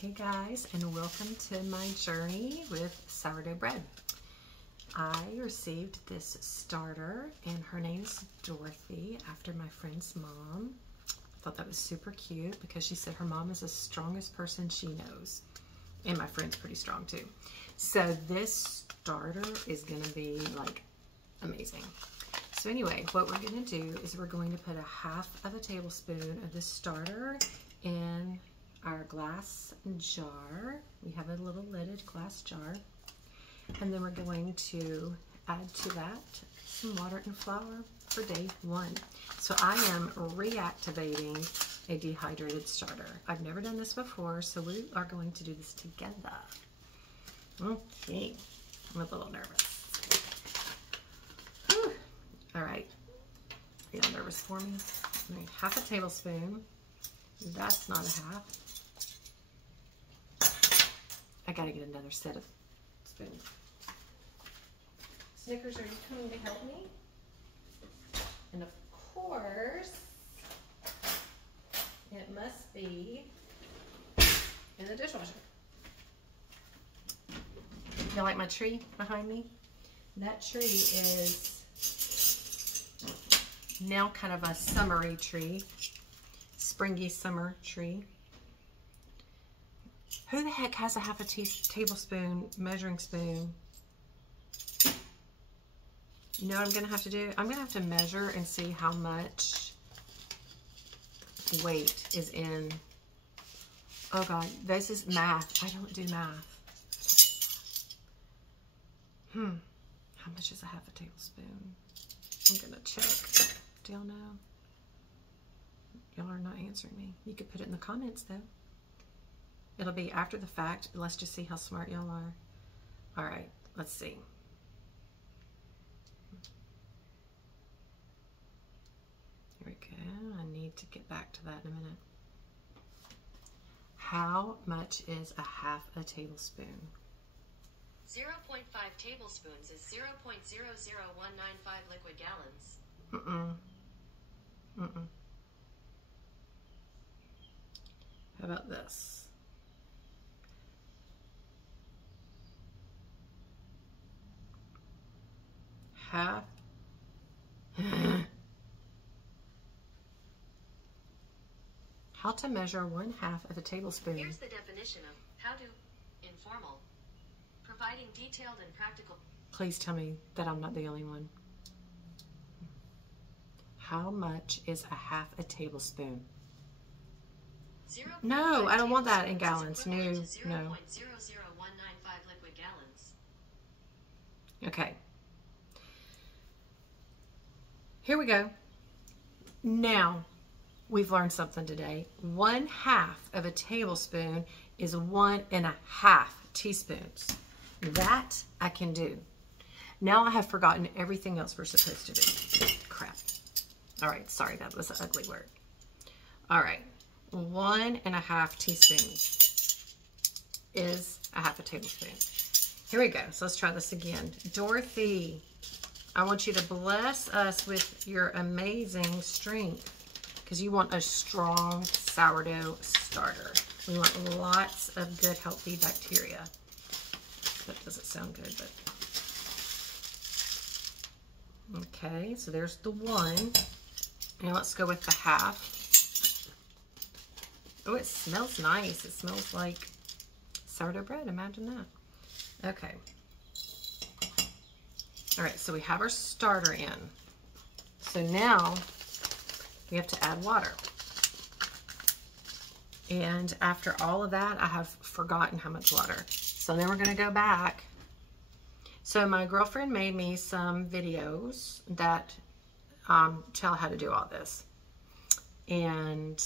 Hey guys, and welcome to my journey with sourdough bread. I received this starter, and her name's Dorothy, after my friend's mom. I thought that was super cute because she said her mom is the strongest person she knows. And my friend's pretty strong too. So this starter is gonna be like amazing. So anyway, what we're gonna do is we're going to put a half of a tablespoon of this starter in our glass jar. We have a little lidded glass jar. And then we're going to add to that some water and flour for day one. So I am reactivating a dehydrated starter. I've never done this before, so we are going to do this together. Okay, I'm a little nervous. Whew. All right, are you nervous for me? Half a tablespoon. That's not a half. I gotta get another set of spoons. Snickers, are you coming to help me? And of course, it must be in the dishwasher. You like my tree behind me? That tree is now kind of a summery tree, springy summer tree. Who the heck has a half a tablespoon measuring spoon? You know what I'm gonna have to do? I'm gonna have to measure and see how much weight is in. Oh God, this is math. I don't do math. How much is a half a tablespoon? I'm gonna check. Do y'all know? Y'all are not answering me. You could put it in the comments though. It'll be after the fact. Let's just see how smart y'all are. All right, let's see. Here we go. I need to get back to that in a minute. How much is a half a tablespoon? 0.5 tablespoons is 0.00195 liquid gallons. How about this? Half. How to measure 1/2 of a tablespoon. Here's the definition of how to informal. Providing detailed and practical. Please tell me that I'm not the only one. How much is a half a tablespoon? No, I don't want that in gallons. No, no. 0.00195 liquid gallons. Okay. Here we go. Now, we've learned something today. 1/2 of a tablespoon is 1.5 teaspoons. That I can do. Now I have forgotten everything else we're supposed to do. Crap. All right, sorry, that was an ugly word. All right, 1.5 teaspoons is a half a tablespoon. Here we go, so let's try this again. Dorothy, I want you to bless us with your amazing strength because you want a strong sourdough starter. We want lots of good, healthy bacteria. That doesn't sound good, but. Okay, so there's the 1. Now let's go with the half. Oh, it smells nice. It smells like sourdough bread. Imagine that. Okay. All right, so we have our starter in. So now we have to add water. And after all of that, I have forgotten how much water. So then we're gonna go back. So my girlfriend made me some videos that tell how to do all this. And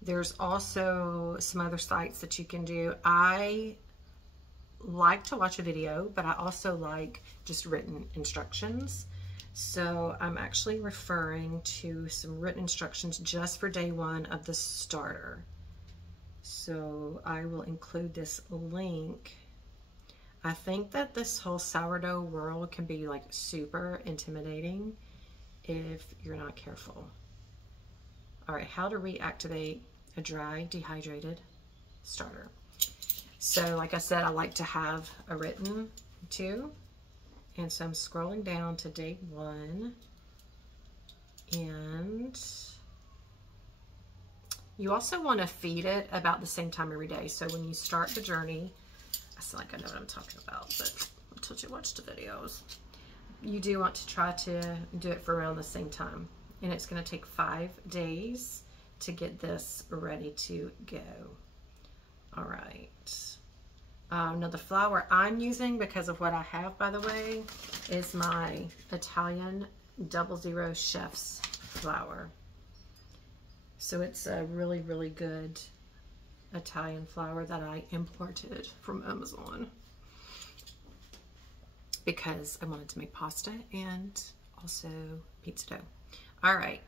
there's also some other sites that you can do. I like to watch a video, but I also like just written instructions. So I'm actually referring to some written instructions just for day 1 of the starter. So I will include this link. I think that this whole sourdough world can be like super intimidating if you're not careful. All right, how to reactivate a dry, dehydrated starter. So like I said, I like to have a written too. And so I'm scrolling down to day 1. And you also want to feed it about the same time every day. So when you start the journey, I sound like I know what I'm talking about, but until you watch the videos, you do want to try to do it for around the same time. And it's going to take 5 days to get this ready to go. All right. Now the flour I'm using, because of what I have, by the way, is my Italian 00 Chef's flour. So it's a really, really good Italian flour that I imported from Amazon because I wanted to make pasta and also pizza dough. All right,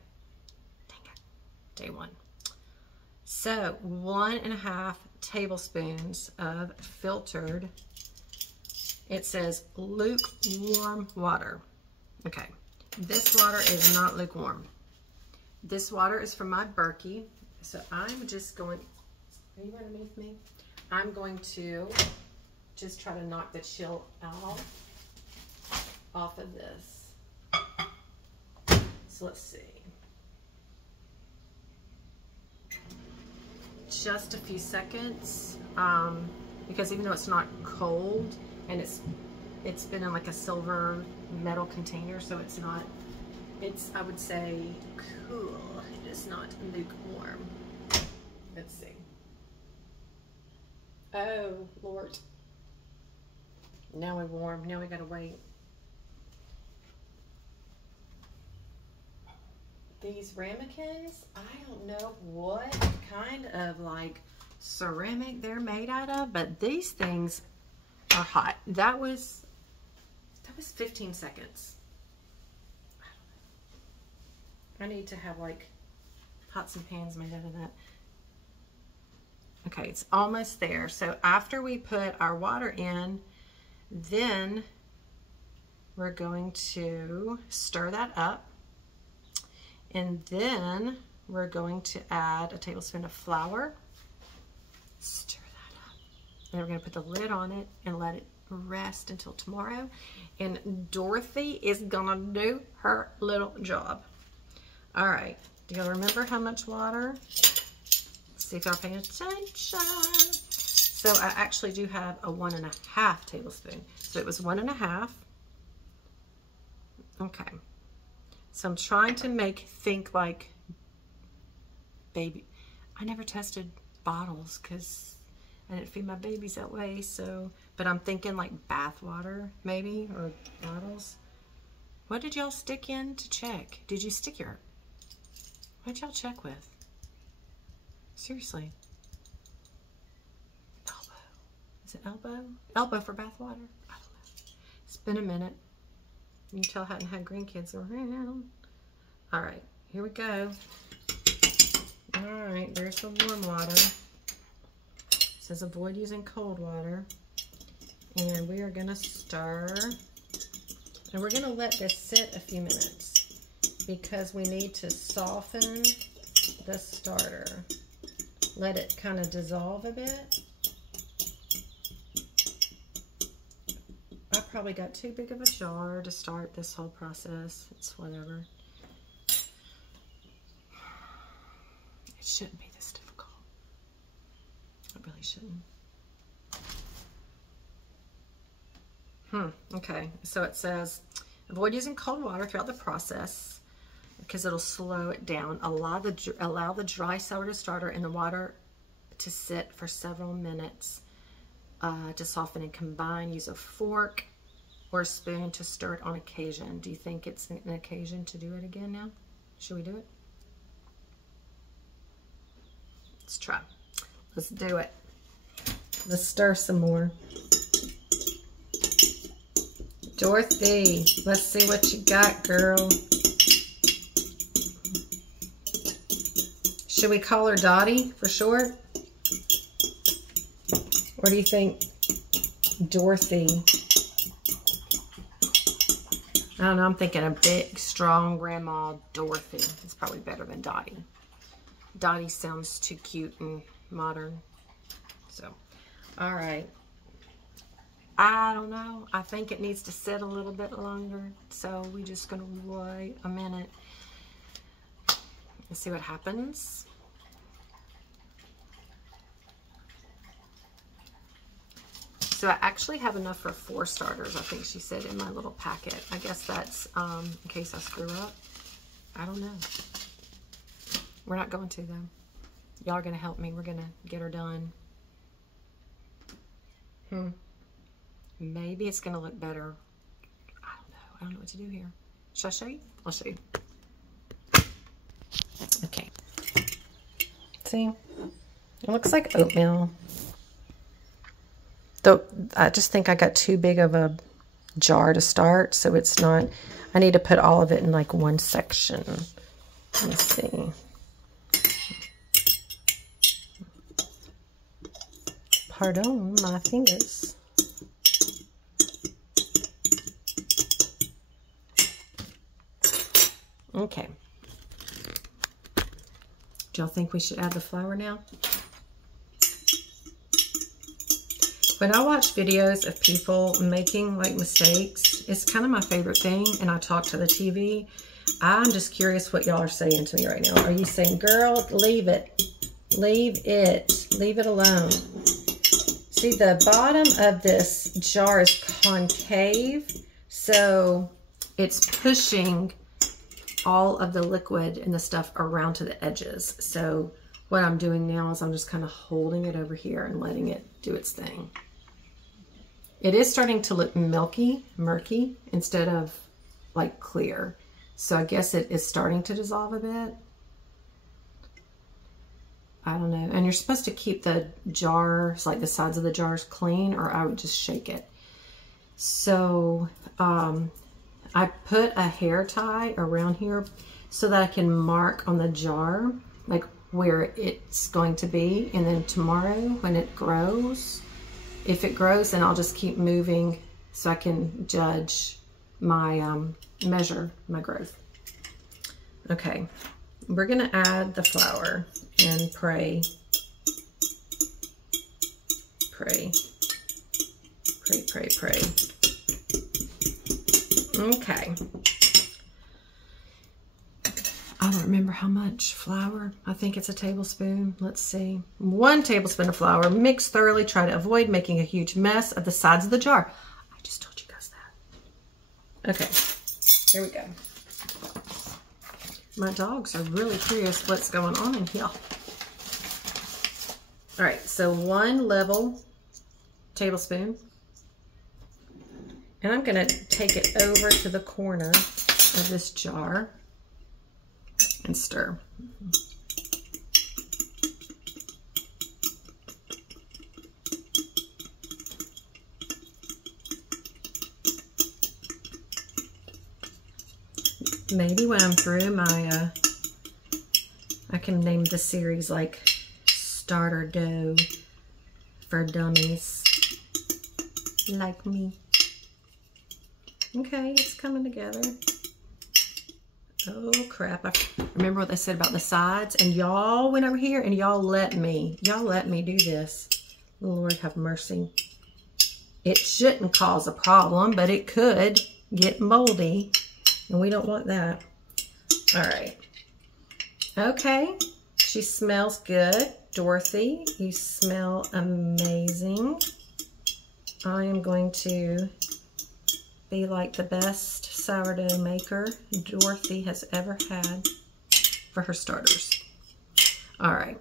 dang it, day 1. So 1.5 tablespoons of filtered, it says lukewarm water. Okay, this water is not lukewarm. This water is from my Berkey. So I'm just going, are you underneath me? I'm going to just try to knock the chill off of this. So let's see. Just a few seconds, because even though it's not cold and it's been in like a silver metal container, so it's not, it's, I would say, cool. It is not lukewarm. Let's see. Oh, Lord. Now we're warm. Now we gotta wait. These ramekins, I don't know what kind of like ceramic they're made out of, but these things are hot. That was 15 seconds. I need to have like pots and pans made out of that. Okay, it's almost there. So after we put our water in, then we're going to stir that up. And then we're going to add a tablespoon of flour. Stir that up. And we're going to put the lid on it and let it rest until tomorrow. And Dorothy is going to do her little job. All right. Do y'all remember how much water? Let's see if y'all are paying attention. So I actually do have a 1.5 tablespoon. So it was 1.5. Okay. So I'm trying to think like baby. I never tested bottles because I didn't feed my babies that way. So, but I'm thinking like bath water maybe, or bottles. What did y'all stick in to check? Did you stick your, what'd y'all check with? Seriously. Elbow. Is it elbow? Elbow for bath water? I don't know. It's been a minute. You can tell I hadn't had grandkids around. All right, here we go. All right, there's the warm water. It says avoid using cold water. And we are gonna stir. And we're gonna let this sit a few minutes because we need to soften the starter. Let it kind of dissolve a bit. I probably got too big of a jar to start this whole process. It's whatever. It shouldn't be this difficult. It really shouldn't. Okay, so it says, avoid using cold water throughout the process because it'll slow it down. Allow the dry sourdough starter in the water to sit for several minutes to soften and combine. Use a fork or a spoon to stir it on occasion. Do you think it's an occasion to do it again now? Should we do it? Let's try. Let's do it. Let's stir some more. Dorothy, let's see what you got, girl. Should we call her Dottie for short? Or do you think Dorothy? I don't know, I'm thinking a big, strong grandma Dorothy. It's probably better than Dottie. Dottie sounds too cute and modern. So, all right. I don't know. I think it needs to sit a little bit longer. So we're just gonna wait a minute and see what happens. So I actually have enough for 4 starters, I think she said in my little packet. I guess that's in case I screw up. I don't know. We're not going to, though. Y'all are going to help me. We're going to get her done. Maybe it's going to look better. I don't know. I don't know what to do here. Should I show you? I'll show you. Okay. See? It looks like oatmeal. Though I just think I got too big of a jar to start, so it's not, I need to put all of it in like one section. Let me see. Pardon my fingers. Okay. Do y'all think we should add the flour now? When I watch videos of people making like mistakes, it's kind of my favorite thing, and I talk to the TV. I'm just curious what y'all are saying to me right now. Are you saying, girl, leave it. Leave it. Leave it alone. See, the bottom of this jar is concave, so it's pushing all of the liquid and the stuff around to the edges. So what I'm doing now is I'm just kind of holding it over here and letting it do its thing. It is starting to look murky, instead of like clear. So I guess it is starting to dissolve a bit. I don't know. And you're supposed to keep the jars, like the sides of the jars, clean, or I would just shake it. So I put a hair tie around here so that I can mark on the jar, like where it's going to be. And then tomorrow when it grows, if it grows, then I'll just keep moving so I can judge my, measure my growth. Okay, we're gonna add the flour and pray. Pray. Pray, pray, pray. Okay. I don't remember how much flour. I think it's a tablespoon. Let's see. 1 tablespoon of flour. Mix thoroughly. Try to avoid making a huge mess of the sides of the jar. I just told you guys that. Okay. Here we go. My dogs are really curious what's going on in here. All right. So 1 level tablespoon. And I'm going to take it over to the corner of this jar and stir. Maybe when I'm through my, I can name the series like Starter Dough for Dummies, like me. Okay, it's coming together. Oh crap, I remember what they said about the sides, and y'all went over here and y'all let me do this. Lord have mercy. It shouldn't cause a problem, but it could get moldy, and we don't want that. All right. Okay, she smells good. Dorothy, you smell amazing. I am going to be like the best sourdough maker Dorothy has ever had for her starters. All right,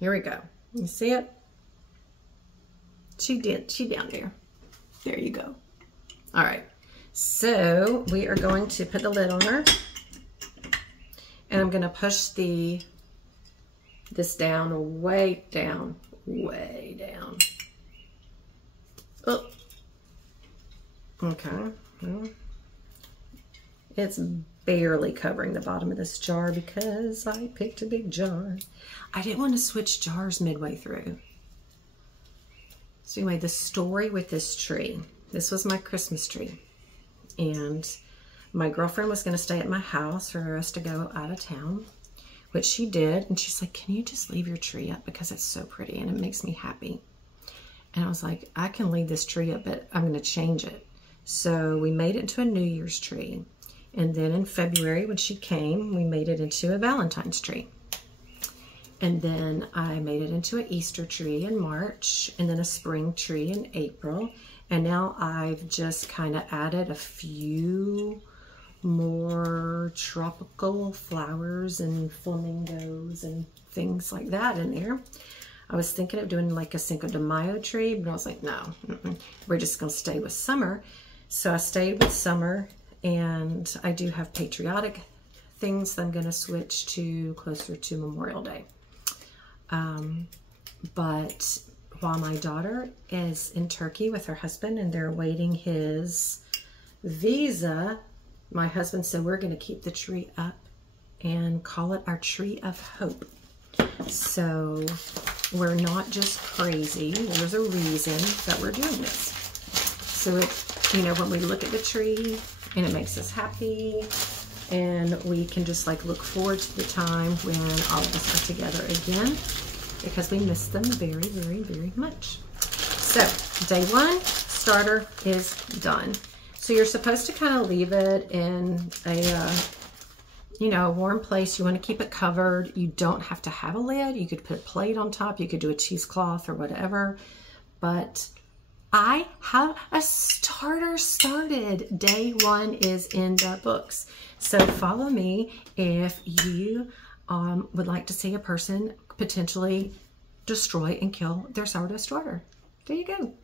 here we go. You see it? She down there. There you go. All right, so we are going to put the lid on her, and I'm going to push this down, way down, way down. Oh. Okay, well, it's barely covering the bottom of this jar because I picked a big jar. I didn't want to switch jars midway through. So anyway, the story with this tree. This was my Christmas tree. And my girlfriend was going to stay at my house for us to go out of town. which she did. And she's like, can you just leave your tree up because it's so pretty and it makes me happy. And I was like, I can leave this tree up, but I'm going to change it. So we made it into a New Year's tree. And then in February when she came, we made it into a Valentine's tree. And then I made it into an Easter tree in March, and then a spring tree in April. And now I've just kind of added a few more tropical flowers and flamingos and things like that in there. I was thinking of doing like a Cinco de Mayo tree, but I was like, no, we're just going to stay with summer. So I stayed with summer, and I do have patriotic things that I'm going to switch to closer to Memorial Day. But while my daughter is in Turkey with her husband and they're awaiting his visa, my husband said we're going to keep the tree up and call it our Tree of Hope. So we're not just crazy. There's a reason that we're doing this. So it, you know, when we look at the tree and it makes us happy, and we can just like look forward to the time when all of us are together again, because we miss them very, very, very much. So day one, starter is done. So you're supposed to kind of leave it in a, you know, a warm place. You want to keep it covered. You don't have to have a lid. You could put a plate on top. You could do a cheesecloth or whatever. But I have a starter started. Day one is in the books. So follow me if you would like to see a person potentially destroy and kill their sourdough starter. There you go.